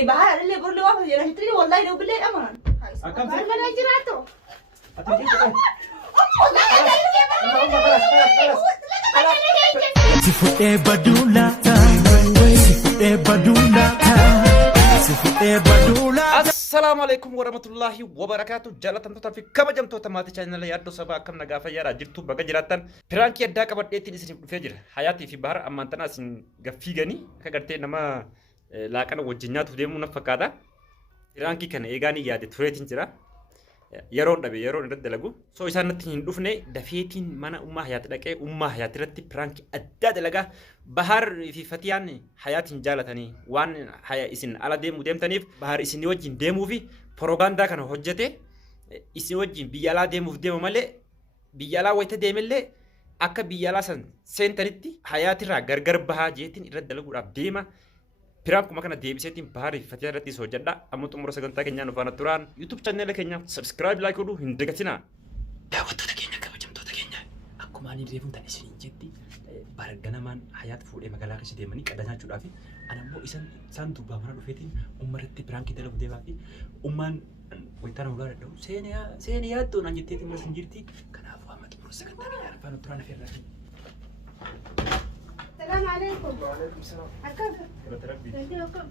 Ani bahaya le borle wa fajira hitri wallahi do bille aman. Akam Bar mana jirato. Atau gitu kan? Sifutee badula, sifutee badula, sifutee badula. Assalamualaikum warahmatullahi wabarakatuh. Jaalatamtoota fi kabajamtoota maatii chaanala yaaddoo sabaa akkam nagaa fayyaadhaa jirtu bakka jiraattan piraankii addaa qabadheetiin isiniif dhufee jira. Hayaatii fi bahara ammaan tanaa isin gaffiiganii akka gartee nama laaqana wajjin nyaatuuf deemuu na fakkaata. Piraankii kana eegaanii yaade tureetiin jira. Yeroon dhabe yeroon irratti dalagu. So isaan natti hin dhufne dafeetiin mana ummaa hayaati dhaqee ummaa hayaati irratti piraankii addaa dalagaa bahar fi fatiyaan hayaatiin jaalatanii waan haya isin ala deemuu deemtaniif bahar isin wajjin deemuu fi propagaandaa kana hojjete isin wajjin biyya alaa deemuuf deema malee biyya alaa wayita deemellee akka biyya alaa san seentanitti hayaatirraa gargar bahaa jeetiin irratti dalaguudhaaf deema. Piraankuma kana deebiseetiin bahar fi fatiyaan irratti hojjedha. Amma xumura sagantaa keenyaa nu faana turaan YouTube channel keenya subscribe like godhuu hin dagatinaa. Daawwattoota keenya kabajamtoota keenya akkuma ani reefuun tan isin jetti barganamaan hayaat fuudhee magaalaa keessa deemanii qaddanaachuudhaaf ana immoo isaan dubbaa mana dhufeetiin ummaratti piraankii dalagu deemaa fi ummaan wayitaana ulaa dadhabu seenaa yaaddoo naan jetteetiin mas hin jirti. Kanaafuu amma xumura sagantaa keenyaa nu faana turaan afeerraa. السلام عليكم. وعليكم السلام. أكيد. كيف تربي؟ كيفكم؟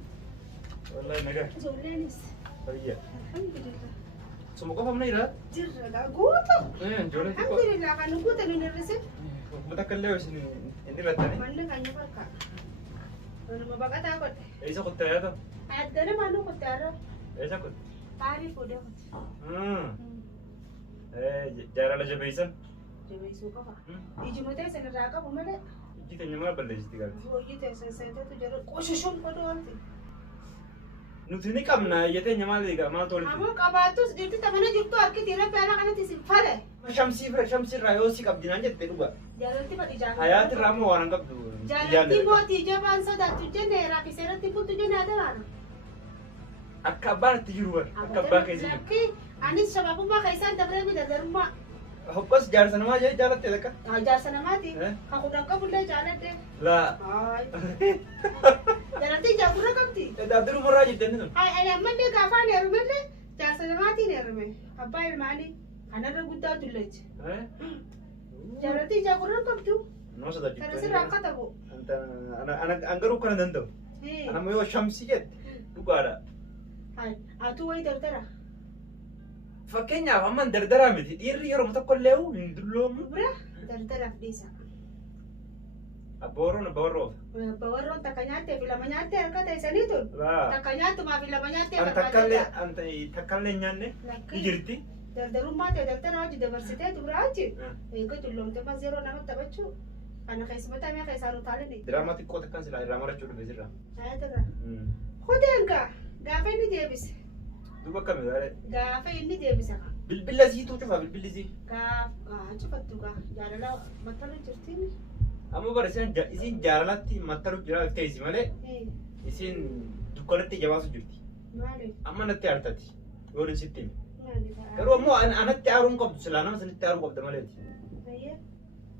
والله نجاح. زولانس. طيب. الحمد لله. سمو قفا من إيراد؟ جرّا قوتو. جولة. الحمد لله كانوا قوتو من الرسل. متكلم إيش إني رداني؟ من كان يفرقا. أنا ما بقى تاكل. إيش كنت هذا؟ عندنا ما نو كنت أعرف. إيش كنت؟ عارف وده. جارة لجبيسن؟ جبيسو كفا. يجي متى سنة راكب وملا. جيت إني ما بلشت قال. هو يجي سنة تجرا قوششون كده نتوني كم نا يتي نمال ديكا ما تولي. أما كباتوس ديتي تمنى جبتو أكيد يلا بيلا كنا تسيفله. شمسي رايوسي كم دينان جت بيروبا. جالتي ما تيجان. حياة رامو وانا كم دو. جالتي ما تيجا بانسا داتوجة نيرا كيسرا تيبو توجة نادا وانا. أكبر تجربة أكبر كذي. لكن أنا الشباب ما كيسان تبرع بدر ما. هبص جار سنما جاي جالت تلك. جار سنماتي. كأخذ كم ولا جالت. لا. جالتي جابورا كم تي. دادرو مرة جدا نو. هاي أنا من ده كافان يرمله جار سنماتي يرمه. أبا يرماني أنا رغودا تولج. جالتي جابورا كم تو. نو صدق. كنا سرعة كتبو. أنا أنغرو كنا نندو. أنا ميو شمسي جد. بقارا. هاي أتوه يدردرا. Fakkeenyaaf amma dardaraa miti dhiirri yeroo tokko illee hin dulloomu. Bira dardara fidisa. Abbooroon abboorroof. Abboorroon takka nyaattee fi lama nyaattee harka ta'isanii tun. Takka nyaattumaa fi lama nyaattee takkallee nyaanne ni jirti. Dardarummaa ta'e dardara hojii dabarsitee duraa achi. Eega dulloomte mas yeroo namatti taphachuu. Kana keessumatti amee keessaan utaaline. Diraamaa xiqqoo takkan silaa irraa marachuu dhufe sirraa. Ayatirra. Hudeenka gaafa inni deebise. Duuba kami gaare. Gaafa inni deebisa. Bilbila siituu cufa bilbilli sii. Gaafa cufattu gaa jaalala mattalu jirtiin. Amma bara isin jaalalatti mattalu jira keessa malee isin dukkanatti jabaasu jirti. Maali? Amma natti aartati. Yoon sitti. Garuu ammoo anatti aaruun qabdu silaa nama sanitti aaruu qabda maleeti.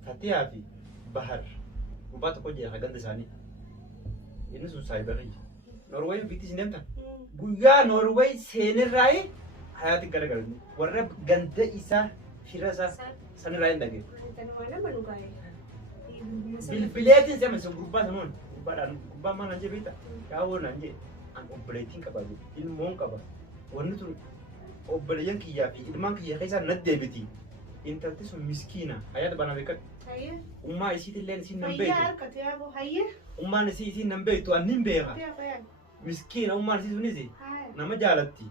Fatiyaa fi bahar gubbaa tokko jira ganda isaanii. Inni sun saayibarii. Norway bitis nemta. Guyyaa Norway seenirraayi hayaati garagalani. Warra ganda isaa fira isaa sanirraa hin dhagee. Bilbileetiin sema sun gubbaa sanuun gubbaa maal naan jee beekta yaa'oo naan jee an obboleettiin qaba ilmoon qaba. Wanni tun obboleeyyan kiyyaa fi ilmaan kiyyaa keessaa nat deebiti. Intalti sun miskiina hayaata banaa beekadhu. Ummaa isiitillee isiin nan beektu. Ummaan isiin nan beektu an nin beeka. Miskiina ummaan isii sunis nama jaalatti.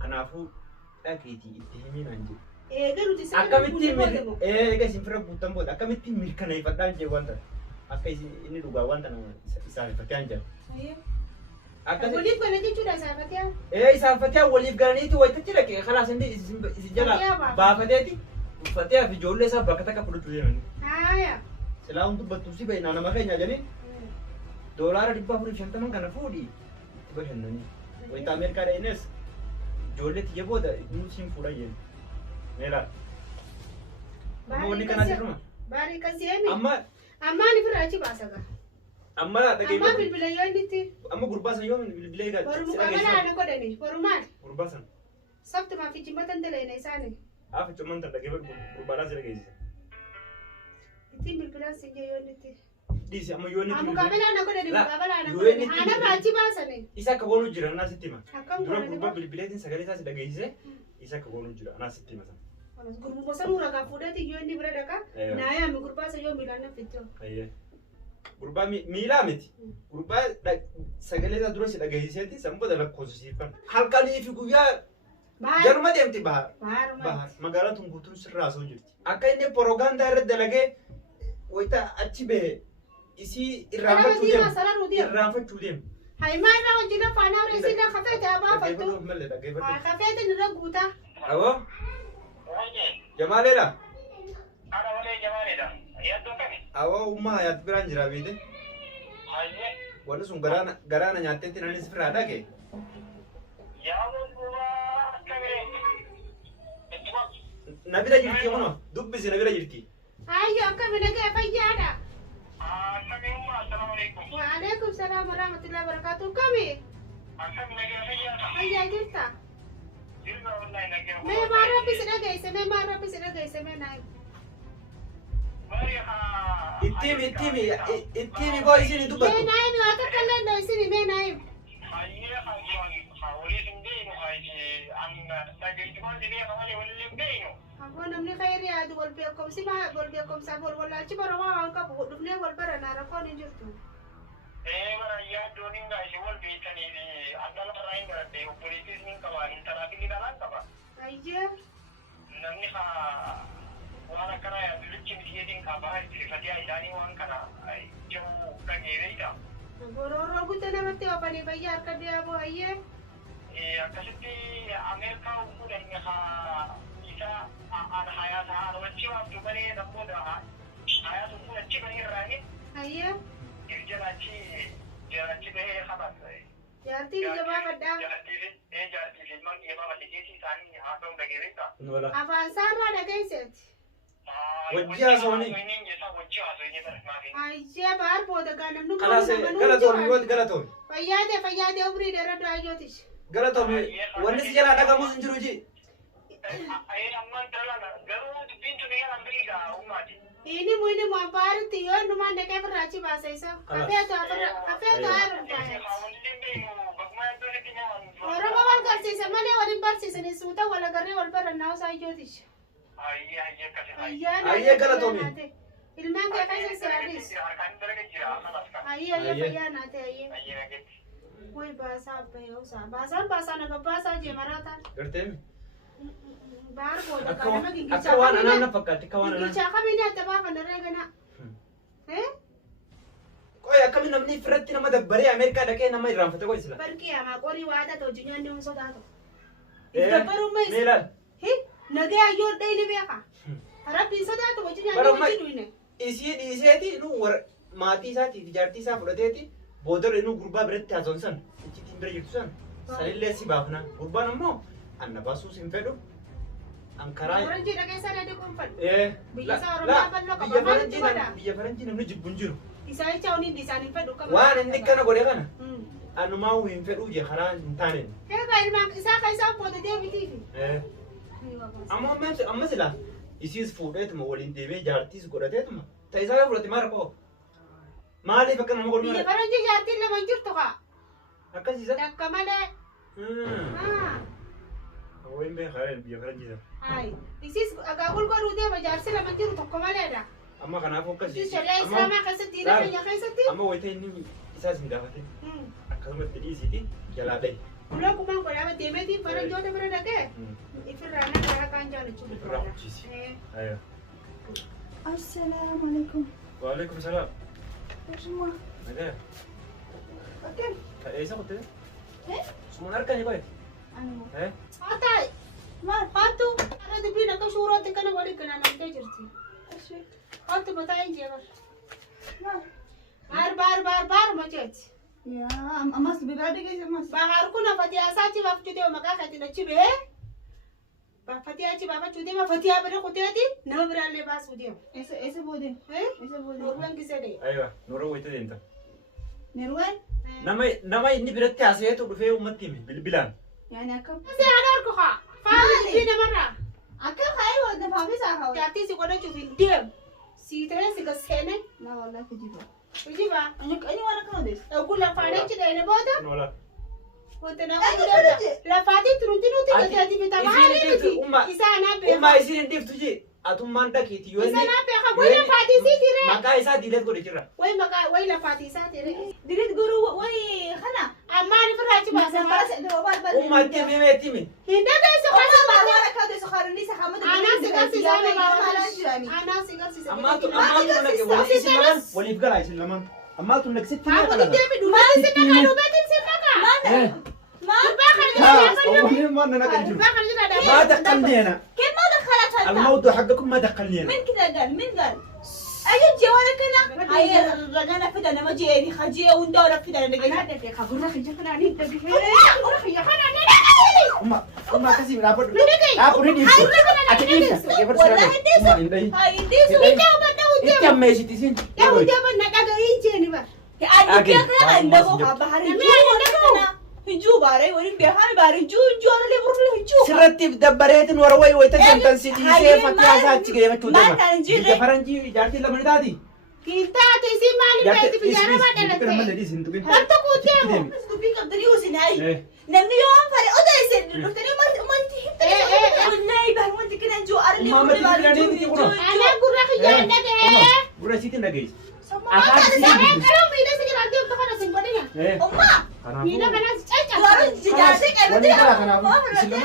Kanaafuu dhaqiitii itti himii naan jedhu. Eega isin fira guutan booda akkamittiin mirkaneeffadhaan jee wanta akka inni dhugaa wanta isaan fatiyaan jedhu. Waliif galanii jechuudha isaafatiyaan. Isaafatiyaan waliif galaniiti wayitatti dhaqee kalaas inni isin jala baafateeti uffatee fi ijoollee isaa bakka takka fudhatu deemani. Silaa hundi battuu si baay'inaa nama keenya jedhanii $450 kana fuudhi itti bashannanii. Wayita Ameerikaa dha'innes ijoollee tiyya booda inni siin fuudhan jedhu. Meelaa. Amma wanni kanaa jirruma. Baarii kan seemi. Amma ani fira achi baasa gaa. Amma la dhagee. Amma bilbila yoo inni itti. Amma gurbaa san yoo bilbilee gal. Boru muqabalaa na godhani. Boru maal? Gurbaa san. Sabtuma fi jimmatan daleena isaani. Aafa cumman tan dhagee gurbaa sira geessisa. Ittiin bilbilaan sin yoo inni itti. Dhiisi amma yoo inni. Muqabalaa na godhani muqabalaa na godhani. Ana raachi baasani. Isa akka goonuu jira anaa sitti hima. Akkam Dura godhani. gurbaa bilbileetiin sagalee isaa si dhageessise isa akka goonuu jira anaa sitti hima san. Gurguruu sanuu ragaa fuudhati yoo inni bira dhaqa. Naayaa mi gurbaa sa yoo miilaan nafittoo. Ayyee. Gurbaa miilaa miti. Gurbaa sagalee isaa dura si dhageessiseeti sanboota lakkoofsisiifan. Halkanii fi guyyaa jaruma deemti bahar. Bahar. Magaalaan tun guutuun sirraa osoo jirti. Akka inni porogaandaa irratti dalagee wayita achi bahe isii irraanfachuu deemu. Irraanfachuu deemu. Haimaa irraa wajjin afaanaa reesii irraa kafeete abaa fattu. Kafeete nirra guutaa. Awoo. Jamaaleedha. Ada wale Jamaaleedha. Yaaddoon kami? Awoo ummaa yaatti biraan jira beete. Hayyee. Wanni sun garaana nyaatteetti nani sifirraa dhage. Yaamuun duuba kamire. Na bira jirti kuno dubbisi na bira jirti. Ayyo akkami nagee fayyaadha. Akkamiummaa assalaamu alaikum. Wa alaikum salaam wa rahmatullahi wa barakatuh. Kami? Akkami nagee fayyaadha. Fayyaa jirta? Jirma wallahi nagee. Mee maa rabbi si dhageesse mee maa rabbi si dhageesse mee naayim. Bari haa. Ittimi boo isin dubbatu. Mee naayim waa takka illee ndoo isini mee naayim. Hayyee haa walii hin beeynu hayyee amma dhageessimaan jedhee hamalee walii hin beeynu. Aboo namni khayri yaadu wal beekumsaaf wal wallaalchi baramaa waan qabu dhufnee wal baranaa rakkoon hin jirtu. Bara yaaddoon hin gaashe wal beekanii addala irraa hin garadhe obboleettis hin qabaa intaraafilli dharaan qaba. Ayyee. Namni haa waan akkana yaadu lichi mitiyeetiin qabaa itti isaanii waan kana jiru dhageereedha. Gorooroo guddaa namatti oofanii fayyaa harka deebi'u ayyee. Akkasitti Ameerikaa fuudhan haa isa hayaata wajji waamtu malee namoota hayaatu fuudhachi malee irraani. Ayyee. Jiraachii bahee haban. Jaartiin jabaa fadhaa. Jaartii ilmaan jabaa malleetii isaanii haasa'uun dhageereedha. Afaan isaarraa dhageesseeti. Wajji haasa'uuni. Ayyee baar booda gaa namni Galatoomi wanti galatoomi. Fayyaatee umrii dheeraa duraayyooti. Galatoomi wanni si jalaa dhagamuus hin jiru ji. Ammaan dalala garuu dubbiin tuni yalan beekaa uumaati. Ini mu abaaritti yoo numaan dhaqee firraachi baasa isa. Hafeetu haaruun taa'e. Oromoo wal garsiisa malee waliin barsiisanii suuta wal agarree wal barannaa osaa iyyootish. Ayyee galatoomi. Ilmaan kee keessa siraadis. Ayyee fayyaa naate ayyee. Woy baasaa abbaa osaa. Baasaan naga baasaa jeemarataan. Garteemi. Baar booda kanama gingilchaa. Akka waan anaan na fakkaatti akka waan anaan. Gingilchaa kamiin adda baafan irree ganaa. Qoy akkami namni firratti nama dabbaree Ameerikaa dhaqee nama irraanfate qoy sila. Barqii hamaa qorii waa ta'u hojii nyaanni sodaatu. Dabbarummaa isa. Meelaan. Nagee ayyoo dhayni beeka. Rabbiin sodaatu hojii nyaanni hojii duwine. Isii dhiiseeti nu maatii isaatiif jaartii isaa fudhateeti boodara inni gurbaa biratti haasa'uun san ichitiin bira jirtu san sanillee si baafna. Gurbaan ammoo anna baasuus hin fedhu. Ankaraa. Faranjii dhageessaa dha dhiquun fadhu. Biyya faranjii namni jibbu hin jiru. Isaa jecha honiin isaan hin fedhu qaba. Waan inni kana godhe kana. Anumaa hin fedhuu je karaa hin taane. Egaa ilmaan isaa kan isaan booda deebitiifi. Amma silaa isiis fuudheetuma waliin deemee jaartiis godhateetuma ta'isaa fudhate maara koo. Maaliif akka nama godhu? Biyya faranjii jaartiin lama hin jirtu kaa. Akkasiisa. Takka malee. Wayin beekaa biyya faranjiisa. Hayi. Isis agaagul godhuu deema jaarsi lama hin jiru tokko maleedha. Amma kanaaf akkasii. Isis shari'a islaamaa keessatti diina keenya keessatti. Amma wayita inni isaas hin gaafate. Akkasumatti dhiisiiti jalaa dhahi. Ulaa kumaan godhaa deemeetiin faranjoota bira dhaqee. Ifirraa nagaa kan jaalachuu. Ifirraa hojjiisi. Ayyo. Assalamu alaikum. Waalaikum salaam. Semua. Nagaa. Oke. Eessa qottee? Sumuun harkanii qoye? Anu. Hatai. Maal hattu ara dubbiin akka suurootti kana waliin kana namtee jirti. Hattu mataa hin jeebar. Baar macheeti. Ya, amas biraade keessa mas. Bahar kun afatiyaa saachi baafachuu maqaa kaatiin achi bahee. Baafatiyaa achi baafachuu deema fatiyaa bira kuteeti nama biraallee baasuu deema. Ese bode. Ese bode. Norban gisee dee. Aywa, nurra wayita deemta. Nirwan? nama inni biratti haasayeetu dhufee ummatti hime bilbilaan. Yani akkam? Si ana argu haa. Faama fi namarraa. Akkam hayi wanta faafisaa haa. Jaartii si godhachuuf hin deemu. Si ta'ee si gaseene. Laa wallahi kijiba. Kijiba. Ani waan akkana dees. Dhuguu lafaan achi dheene booda. Wala. Wanti nama guddaa. Lafaatii turutti nuti gateetii bitaa maali miti. Isaa anaa beeka. Ummaa isiin hin dhiiftu jee. Atummaan dhaqiiti yoo Isa anaa beeka. Wayi lafaatii sii tiree. maqaa isaa diilet godhe jirra. Wayi lafaatii isaa tiree. Dirit guruu wayi kana. Ammaan ifirraa achi baasa. Ummaa itti himee itti hime. Hin dandeessu Waan kasuma. akka dees khaaronni isa hamatu. Anaa si garsiisaa nama jirani. Anaa si garsiisa. Ammaatu naqe walii isin lamaan waliif galaa isin lamaan. Ammaatu naqsitti Haa kun deebi dhumaa si naqa dhugatiin si naqa. Maal? Dubbaa kana jira dhaabaa Waliin waan naqan jiru. dubbaa kana jira dhaabaa. ما دخلنينا كيف ما دخلت هذا؟ الموضوع حقكم ما دخلنينا من كذا قال؟ من قال؟ أجي جوالك هنا؟ هاي رجعنا في ده ما جيني خجيه وندورك في ده نجي. أنا دقيقة أقول لك جتنا عني دقيقة. أقول لك يا خنا أما كسي لا بد لا بد دي أتكلم والله ديسو هاي ديسو Ida ubadda إنت hujjama. أما يجي تسين Ya hujjama na daga injini ba. أنا كذا كذا ما عندكم سجل. بحر Namni هجو باري ولين بيهان باري هجو أنا اللي بروح له هجو. سرتي دبريتن وروي ويتجمع سيدي سيف فتيا ساتي كده بتوجه ما تنجي إذا فرنجي جارتي لما ندادي Kita ati si mali peti pijara ba dalate. Tanto kutemu. تبيك الدريوس هاي. نمني يوم فري أدرس لفتني ما تهتم. والله بهر ما أنت كنا نجو أرلي ما بروح تقدر له تيجي هجو. تقول. Ana gurra khijanda de. برا سيتي نجيس ما Ada كان kalau mida sigir andi untuk kana singkodenya. أمّا Mida kana caca. Baru jajak Wali kala kana.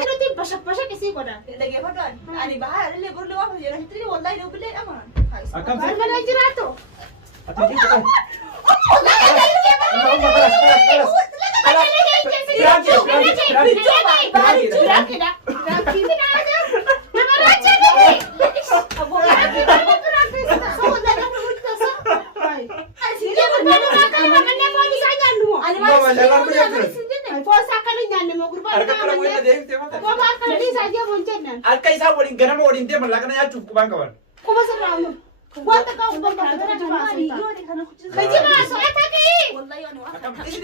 Itu tim basak-basak isi koda. lagi apa tuan? Ani bahar le baru lewat je lah. Itu wallahi dah beli aman. أكم Baru mana jirato. أتجي كده أما خلاص Harka isaa waliin ganama waliin deeman laaqana nyaachuuf qubaan qaban. Wallahi ani Isin